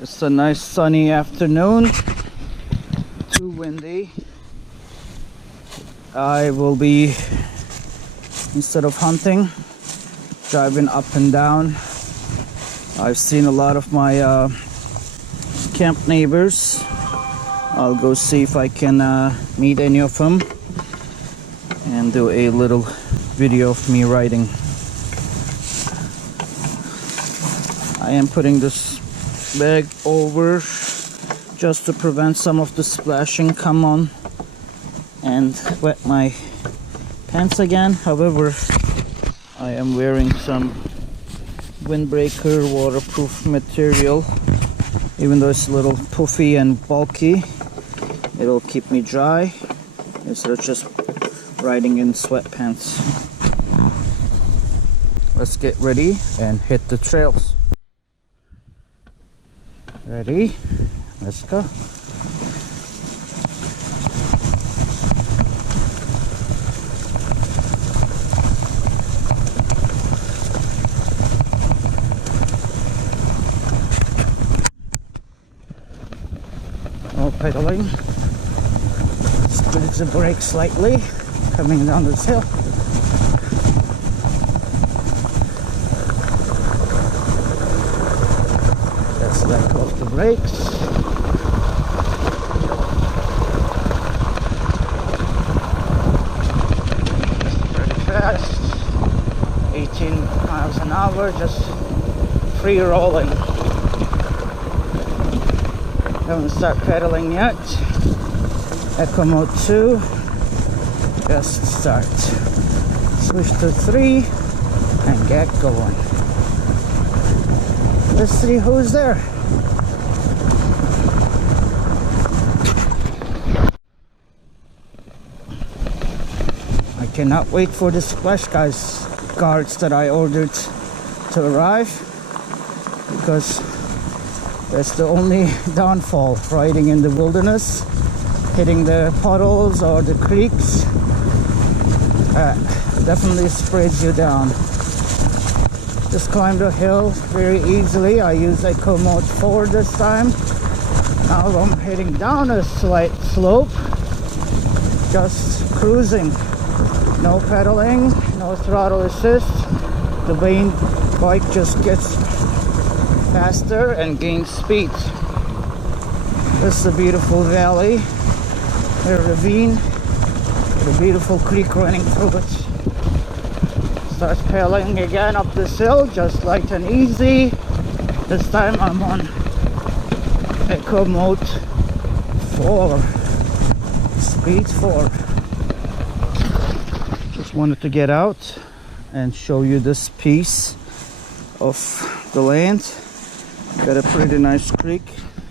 It's a nice sunny afternoon, too windy. I will be, instead of hunting, driving up and down. I've seen a lot of my camp neighbors. I'll go see if I can meet any of them and do a little video of me riding. I am putting this bag over just to prevent some of the splashing come on and wet my pants again. However, I am wearing some windbreaker waterproof material. Even though it's a little puffy and bulky, it'll keep me dry instead of just riding in sweatpants. Let's get ready and hit the trails. Ready? Let's go. No pedaling. Squeeze the brake slightly coming down this hill. Let's let go of the brakes. Pretty fast. 18 miles an hour, just free rolling. Haven't started pedaling yet. Echo mode 2. Just start. Switch to 3 and get going. Let's see who's there. I cannot wait for the splash guards that I ordered to arrive, because that's the only downfall, riding in the wilderness, hitting the puddles or the creeks. Definitely spreads you down. Just climbed a hill very easily. I used Eco Mode 4 this time. Now I'm heading down a slight slope, just cruising. No pedaling, no throttle assist. The bike just gets faster and gains speed. This is a beautiful valley, a ravine, with a beautiful creek running through it. Start pedaling again up this hill, just light and easy. This time I'm on Eco Mode 4, speed 4. Just wanted to get out and show you this piece of the land. Got a pretty nice creek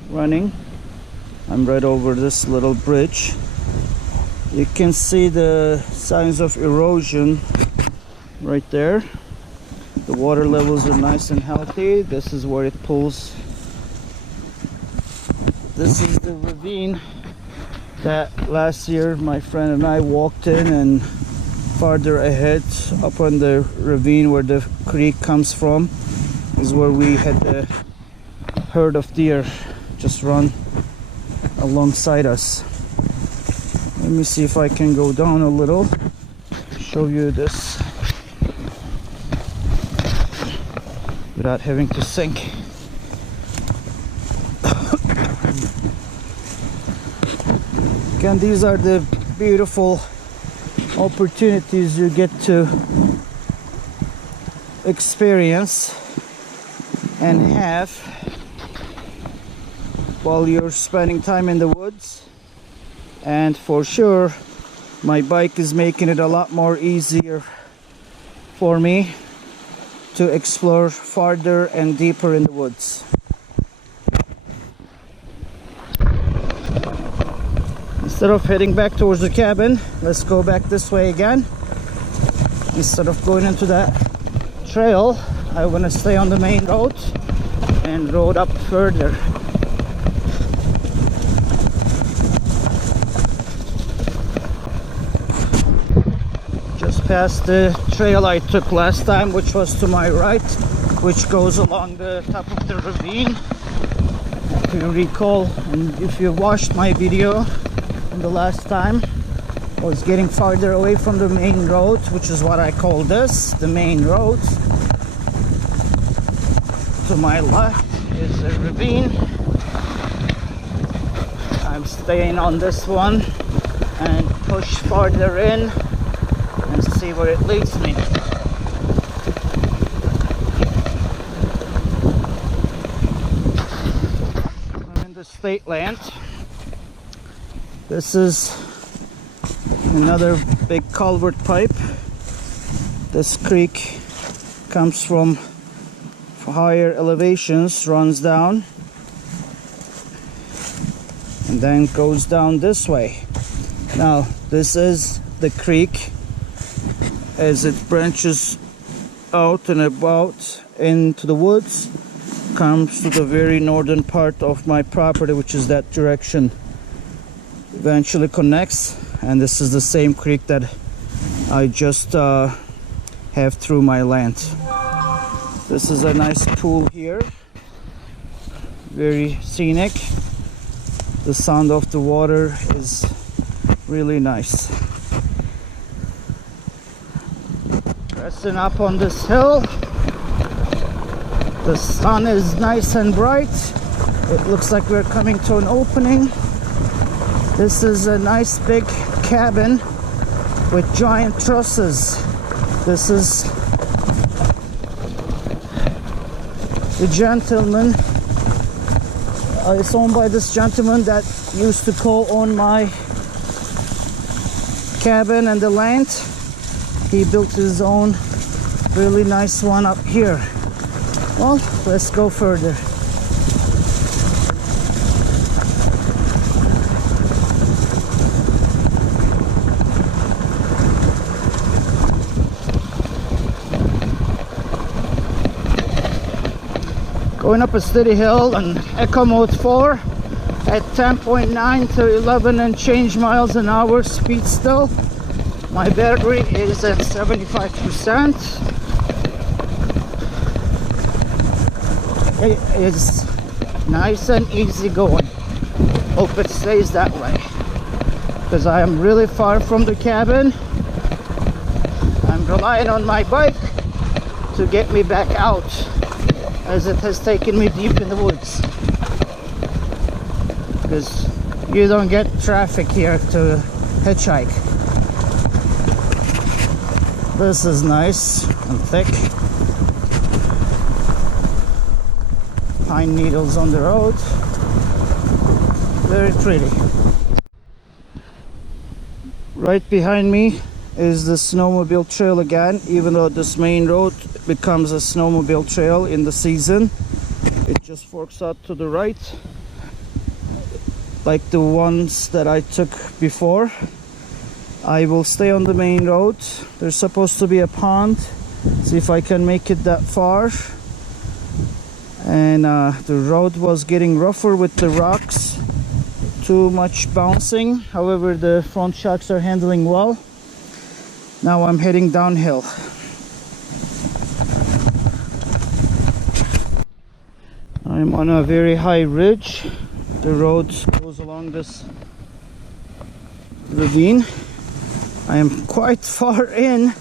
running. I'm right over this little bridge. You can see the signs of erosion right there. The water levels are nice and healthy. This is where it pulls. This is the ravine that last year my friend and I walked in, and farther ahead up on the ravine where the creek comes from is where we had the herd of deer just run alongside us. Let me see if I can go down a little, show you this without having to sink. Again, these are the beautiful opportunities you get to experience and have while you're spending time in the woods. And for sure, my bike is making it a lot more easier for me to explore farther and deeper in the woods. Instead of heading back towards the cabin, let's go back this way again. Instead of going into that trail, I want to stay on the main road and road up further. Just past the trail I took last time, which was to my right, which goes along the top of the ravine. you recall, and if you watched my video from the last time, I was getting farther away from the main road, which is what I call this, the main road. To my left is a ravine. I'm staying on this one and push farther in and see where it leads me. I'm in the state land. This is another big culvert pipe. This creek comes from higher elevations, runs down and then goes down this way. Now this is the creek as it branches out and about into the woods, comes to the very northern part of my property, which is that direction, eventually connects, and this is the same creek that I just have through my land. This is a nice pool here, very scenic. The sound of the water is really nice. Pressing up on this hill, the sun is nice and bright. It looks like we're coming to an opening. This is a nice big cabin with giant trusses. This is the gentleman. It's owned by this gentleman that used to co-own my cabin and the land. He built his own really nice one up here. Well, let's go further. Going up a steady hill on Eco Mode 4 at 10.9 to 11 and change miles an hour speed still. My battery is at 75%. It is nice and easy going. Hope it stays that way, because I am really far from the cabin. I'm relying on my bike to get me back out, as it has taken me deep in the woods, because you don't get traffic here to hitchhike. This is nice and thick. Pine needles on the road, very pretty. Right behind me is the snowmobile trail again. Even though this main road becomes a snowmobile trail in the season, it just forks out to the right like the ones that I took before. I will stay on the main road. There's supposed to be a pond. See if I can make it that far. And the road was getting rougher with the rocks, too much bouncing. However, the front shocks are handling well. Now I'm heading downhill. I'm on a very high ridge. The road goes along this ravine. I am quite far in.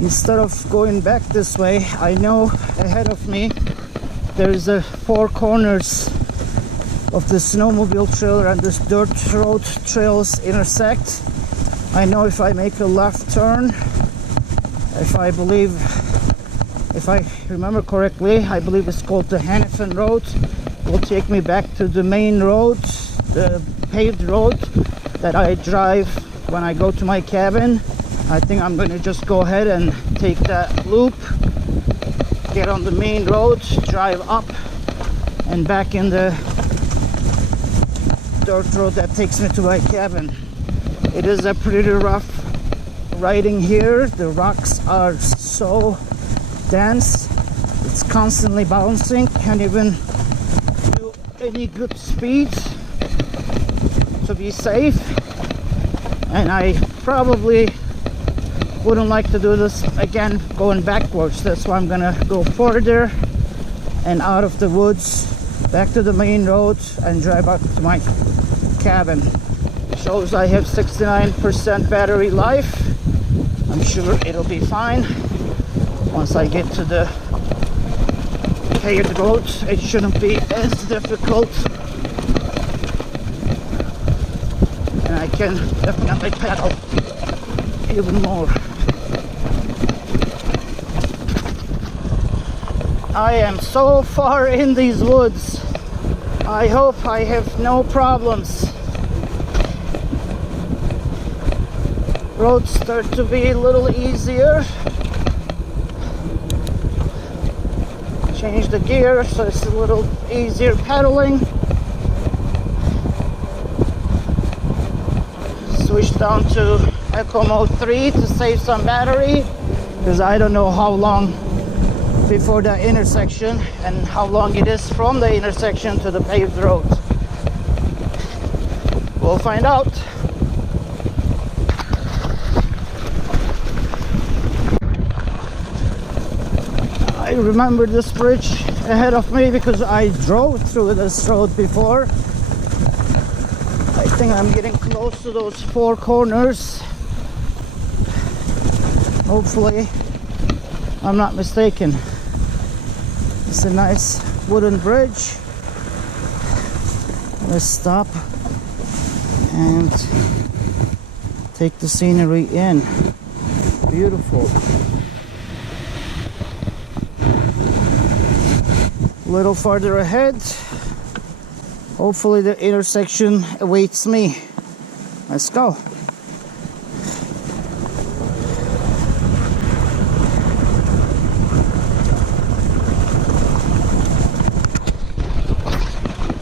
Instead of going back this way, I know ahead of me there's a four corners of the snowmobile trail and this dirt road trails intersect. I know if I make a left turn, if I remember correctly, I believe it's called the Hannifin Road, will take me back to the main road, the paved road that I drive when I go to my cabin. I think I'm going to just go ahead and take that loop, get on the main road, drive up and back in the dirt road that takes me to my cabin. It is a pretty rough riding here. The rocks are so dense, it's constantly bouncing. Can't even do any good speed to be safe, and I probably wouldn't like to do this again going backwards. That's why I'm gonna go further and out of the woods back to the main road and drive back to my cabin. Shows I have 69% battery life. I'm sure it'll be fine. Once I get to the paved road, it shouldn't be as difficult. And I can definitely pedal even more. I am so far in these woods. I hope I have no problems. Roads start to be a little easier. Change the gear so it's a little easier pedaling. Switch down to Eco Mode 3 to save some battery, because I don't know how long before the intersection and how long it is from the intersection to the paved road. We'll find out. I remember this bridge ahead of me because I drove through this road before. I think I'm getting close to those 4 corners. Hopefully I'm not mistaken. It's a nice wooden bridge. Let's stop and take the scenery in. Beautiful. A little farther ahead, hopefully the intersection awaits me. Let's go.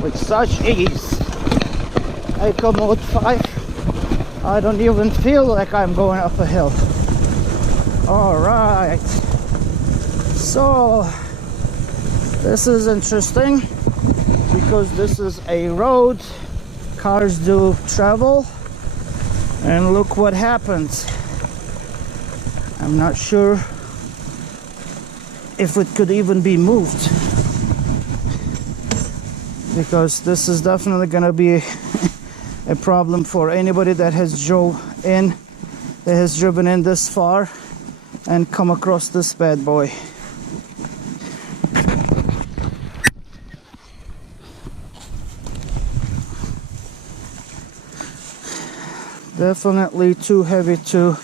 With such ease. Eco Mode 5. I don't even feel like I'm going up a hill. Alright. So this is interesting because this is a road cars do travel, and look what happens. I'm not sure if it could even be moved, because this is definitely gonna be a problem for anybody that has driven in this far and come across this bad boy. Definitely too heavy to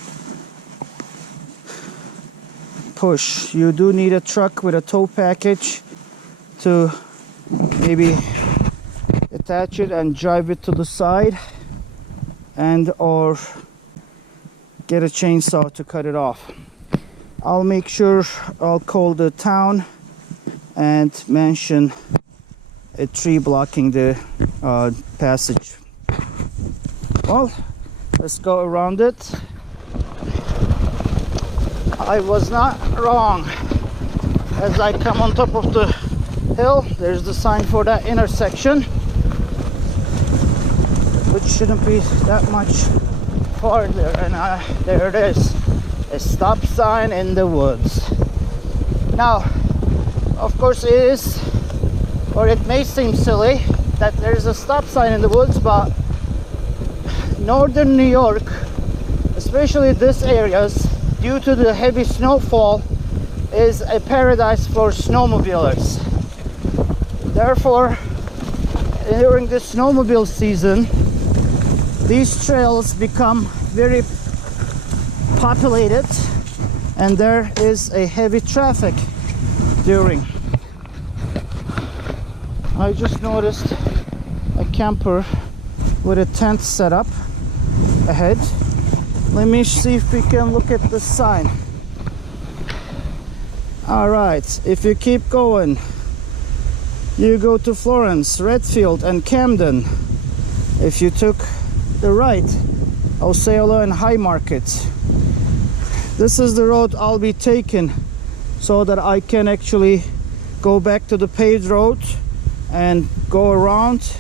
push. You do need a truck with a tow package to maybe attach it and drive it to the side, and or get a chainsaw to cut it off. I'll make sure I'll call the town and mention a tree blocking the passage. Well, let's go around it. I was not wrong. As I come on top of the hill, there's the sign for that intersection, which shouldn't be that much farther, and there it is, a stop sign in the woods. Now, of course, it is, or it may seem silly that there's a stop sign in the woods, but northern New York, especially this areas, due to the heavy snowfall, is a paradise for snowmobilers. Therefore, during the snowmobile season, these trails become very populated, and there is a heavy traffic during. I just noticed a camper with a tent set up ahead. Let me see if we can look at the sign. All right, if you keep going, you go to Florence, Redfield, and Camden. If you took the right, Osceola and High Market. This is the road I'll be taking, so that I can actually go back to the paved road and go around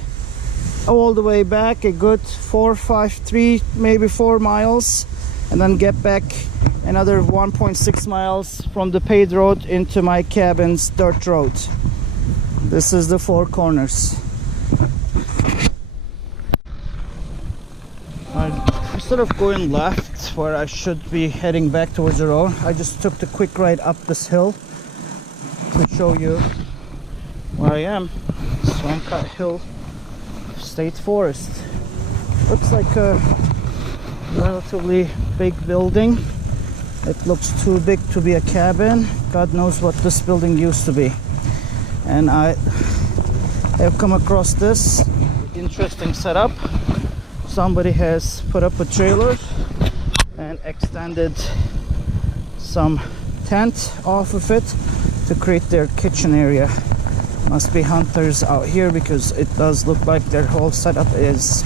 all the way back a good 3 maybe 4 miles, and then get back another 1.6 miles from the paved road into my cabin's dirt road. This is the Four Corners. Instead of going left where I should be heading back towards the road, I just took the quick ride up this hill to show you where I am. Quietkat Hill State Forest. Looks like a relatively big building. It looks too big to be a cabin. God knows what this building used to be. And I have come across this interesting setup. Somebody has put up a trailer and extended some tent off of it to create their kitchen area. Must be hunters out here because it does look like their whole setup is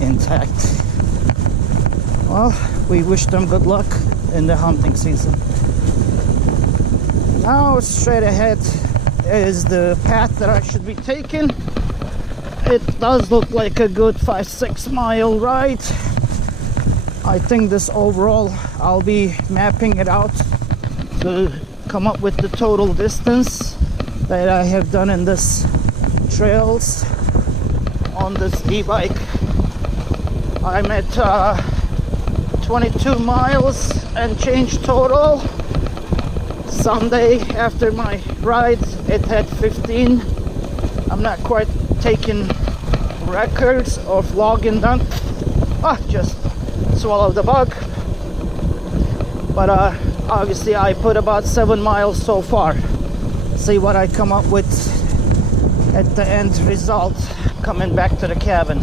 intact. Well, we wish them good luck in the hunting season. Now straight ahead is the path that I should be taking. It does look like a good 5-6 mile ride. I think this overall, I'll be mapping it out to come up with the total distance that I have done in this trails on this e-bike. I'm at 22 miles and change total. Sunday after my ride it had 15. I'm not quite taking records or vlogging them. Just swallowed the bug. But obviously I put about 7 miles so far. See what I come up with at the end result coming back to the cabin.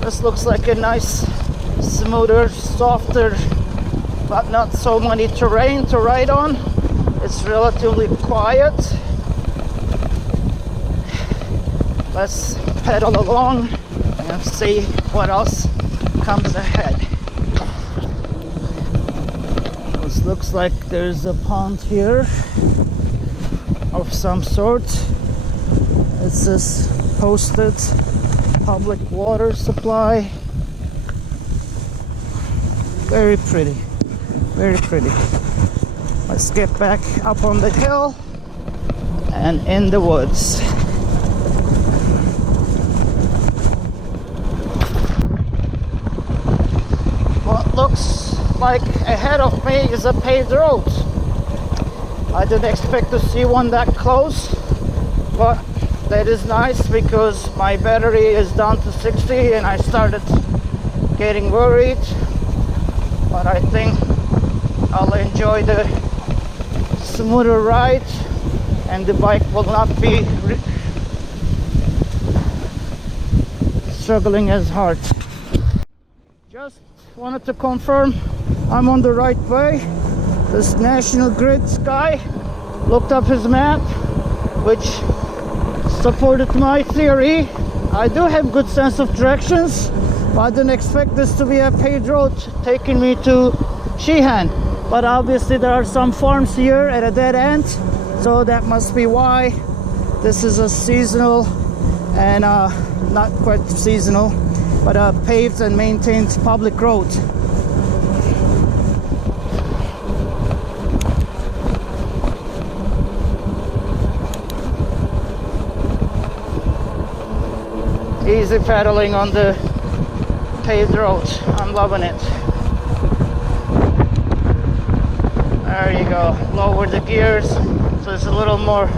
This looks like a nice, smoother, softer, but not so many terrain to ride on. It's relatively quiet. Let's pedal along and see what else comes ahead. This looks like there's a pond here of some sort. It says posted public water supply. Very pretty, very pretty. Let's get back up on the hill and in the woods. What looks like ahead of me is a paved road. I didn't expect to see one that close, but that is nice because my battery is down to 60 and I started getting worried. But I think I'll enjoy the smoother ride and the bike will not be struggling as hard. Just wanted to confirm I'm on the right way. This National Grid guy looked up his map, which supported my theory. I do have good sense of directions, but I didn't expect this to be a paved road taking me to Sheehan. But obviously there are some farms here at a dead end, so that must be why. This is a seasonal and not quite seasonal, but a paved and maintained public road. Easy pedaling on the paved road. I'm loving it. There you go. Lower the gears so there's a little more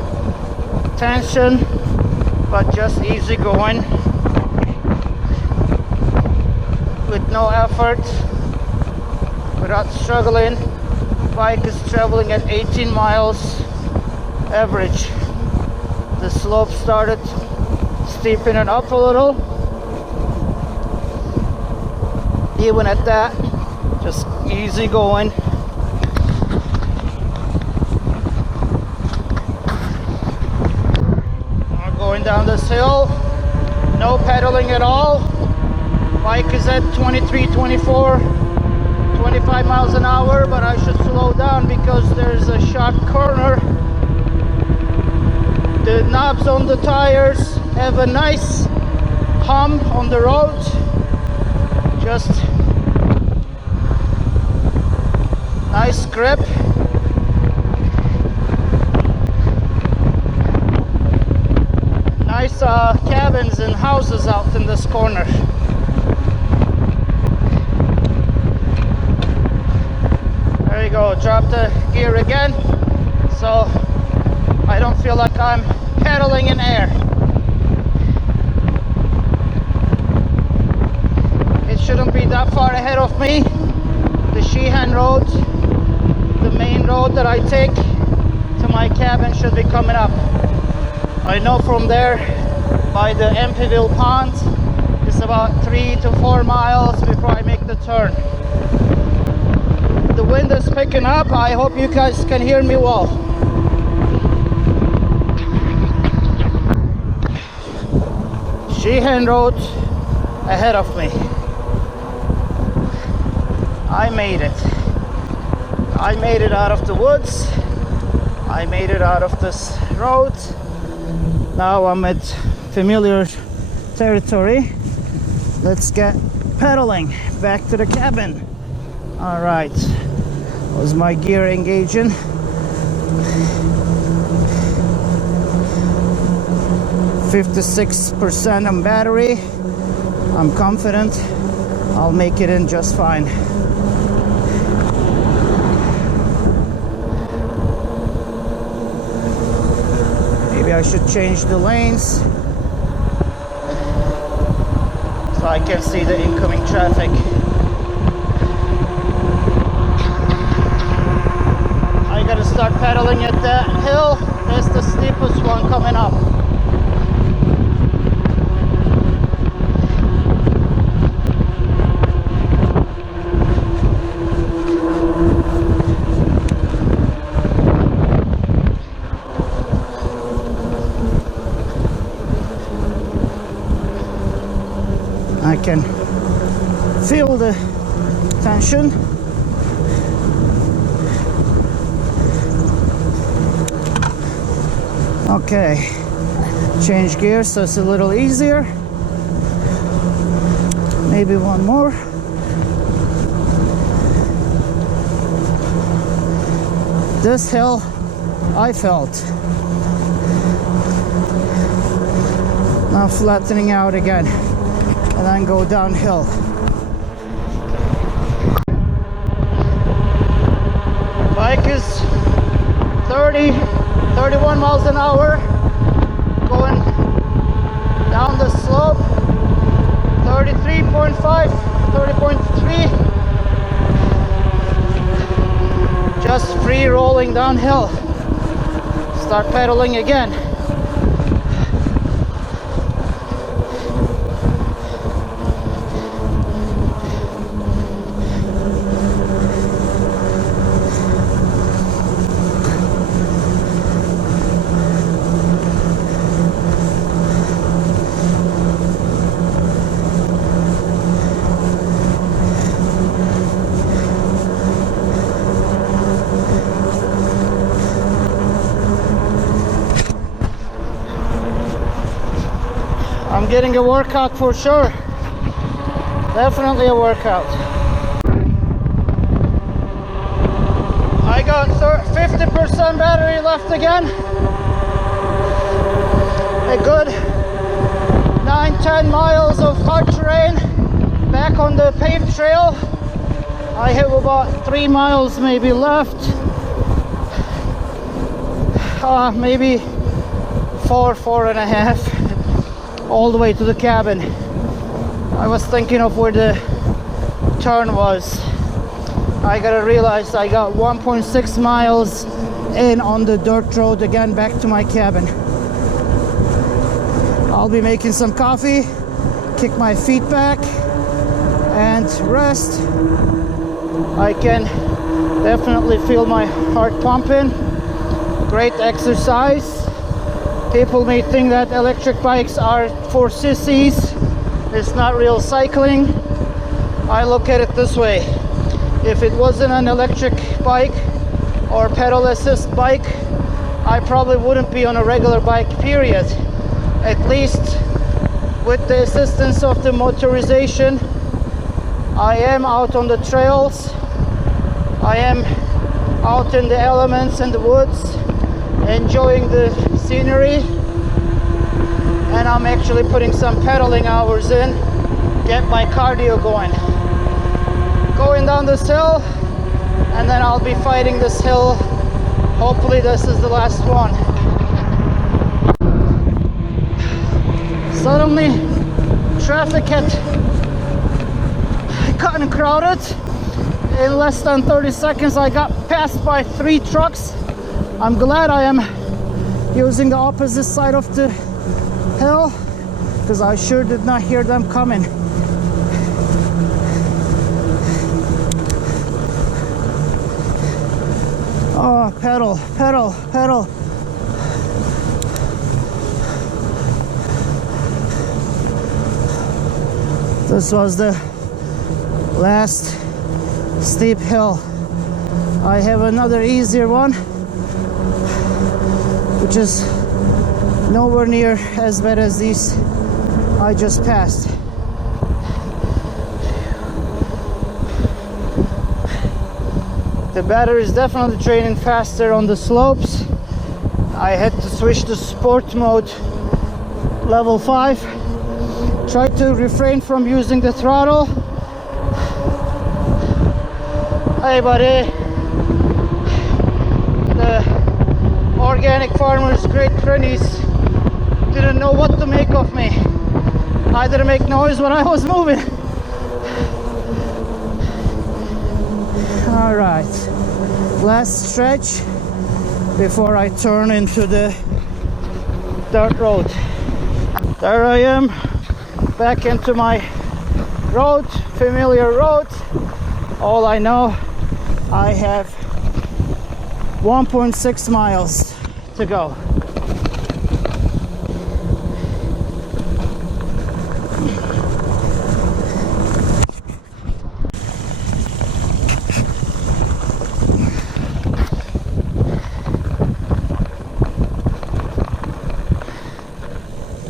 tension, but just easy going with no effort, without struggling. Bike is traveling at 18 miles average. The slope started steepening up a little. Even at that, just easy going. We're going down this hill, no pedaling at all. Bike is at 23, 24, 25 miles an hour, but I should slow down because there's a sharp corner. The knobs on the tires have a nice hum on the road. Just nice grip. nice cabins and houses out in this corner. There you go, drop the gear again so I don't feel like I'm pedaling in air. It shouldn't be that far ahead of me. The Sheehan Road, the main road that I take to my cabin, should be coming up. I know from there by the Empyville Pond it's about 3 to 4 miles before I make the turn. The wind is picking up. I hope you guys can hear me well. Sheehan Road ahead of me. I made it. I made it out of the woods. I made it out of this road. Now I'm at familiar territory. Let's get pedaling back to the cabin. All right. Was my gear engaging? %56% on battery. I'm confident I'll make it in just fine. Maybe I should change the lanes so I can see the incoming traffic. I gotta start pedaling at that hill. That's the steepest one coming up. I can feel the tension. Okay, change gears so it's a little easier. Maybe one more. This hill I felt. Now flattening out again and then go downhill. Bike is 31 miles an hour going down the slope. 33.5, 30.3. Just free rolling downhill. Start pedaling again. I'm getting a workout for sure. Definitely a workout. I got 50% battery left again. A good 9-10 miles of hard terrain back on the paved trail. I have about 3 miles maybe left. Maybe 4.5. All the way to the cabin. I was thinking of where the turn was. I gotta realize I got 1.6 miles in on the dirt road again back to my cabin. I'll be making some coffee, kick my feet back and rest. I can definitely feel my heart pumping. Great exercise. People may think that electric bikes are for sissies. It's not real cycling. I look at it this way. If it wasn't an electric bike or pedal assist bike, I probably wouldn't be on a regular bike, period. At least with the assistance of the motorization, I am out on the trails. I am out in the elements and the woods, enjoying the scenery, and actually putting some pedaling hours in, get my cardio going down this hill, and then I'll be fighting this hill. Hopefully this is the last one. Suddenly traffic had gotten crowded. In less than 30 seconds I got passed by 3 trucks. I'm glad I am using the opposite side of the hill, because I sure did not hear them coming. Oh, pedal, pedal, pedal. This was the last steep hill. I have another easier one, which is nowhere near as bad as these I just passed. The battery is definitely draining faster on the slopes. I had to switch to sport mode level 5. Try to refrain from using the throttle. Hey buddy, the organic farmers, great cronies, didn't know what to make of me. I didn't make noise when I was moving. All right, last stretch before I turn into the dirt road. There I am, back into my road, familiar road. All I know, I have 1.6 miles to go.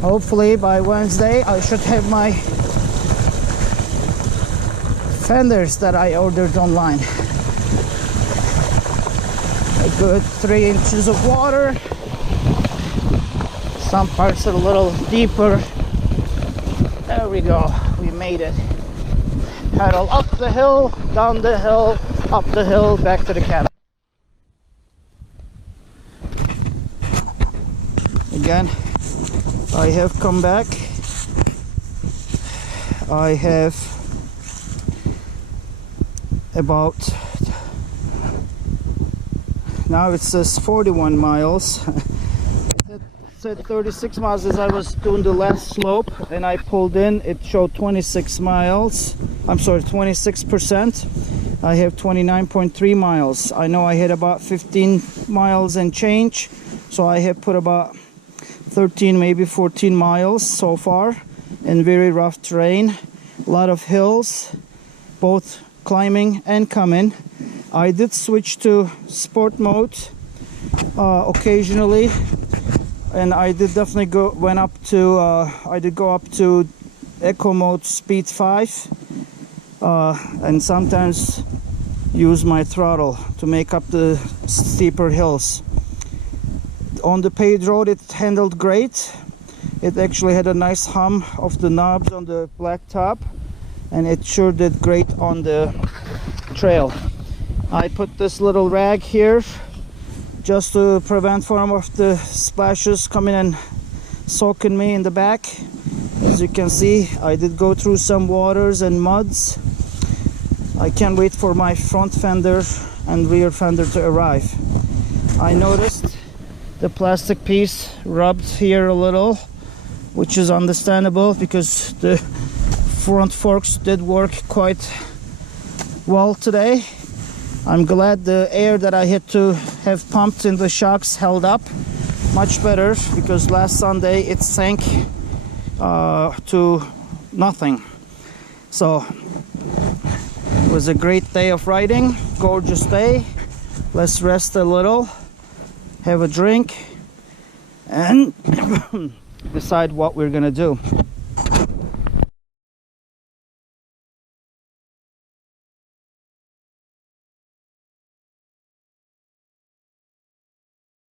Hopefully by Wednesday I should have my fenders that I ordered online. A good 3 inches of water. Some parts are a little deeper. There we go, we made it. Pedal up the hill, down the hill, up the hill, back to the cabin. Again, I have come back. I have about, now it says 41 miles. It said 36 miles as I was doing the last slope, and I pulled in, it showed 26 miles. I'm sorry, 26%. I have 29.3 miles. I know I hit about 15 miles and change, so I have put about 13, maybe 14 miles so far in very rough terrain. A lot of hills, both climbing and coming. I did switch to sport mode occasionally, and I did definitely go up to eco mode speed 5, and sometimes use my throttle to make up the steeper hills. On the paved road it handled great. It actually had a nice hum of the knobs on the black top, and it sure did great on the trail. I put this little rag here just to prevent some of the splashes coming and soaking me in the back. As you can see, I did go through some waters and muds. I can't wait for my front fender and rear fender to arrive. I noticed the plastic piece rubbed here a little, which is understandable because the front forks did work quite well today. I'm glad the air that I had to have pumped in the shocks held up much better, because last Sunday it sank to nothing. So it was a great day of riding, gorgeous day. Let's rest a little, have a drink, and decide what we're gonna do.